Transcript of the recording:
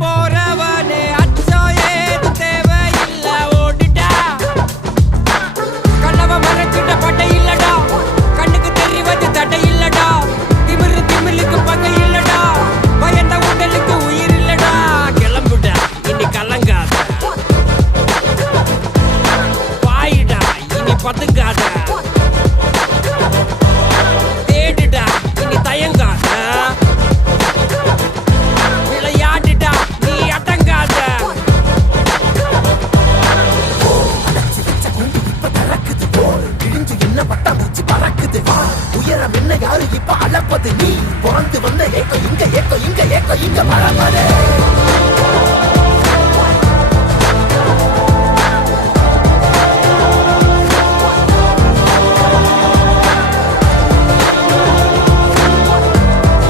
போறவனே அச்சம் ஏது தேவையில்ல ஓடிட்டா கண்ணவ மறைச்சிட்ட பட்டை இல்லடா கண்ணுக்கு தெரிவது தடை இல்லடா திமிரு திமிலுக்கு பகை இல்லடா பயந்த உடலுக்கு உயிர் இல்லடா கிளம்புடா இனி கலங்காத பாயிடா இனி பதுங்காத தேடுடா இனி தயங்காத விளையாடுடா நீ அடங்காத உயரம் என்ன யாரு இப்ப அளப்பது நீ பிறந்து வந்த ஏக்கம் இங்க ஏக்கம் இங்க ஏக்கம் இங்க மழை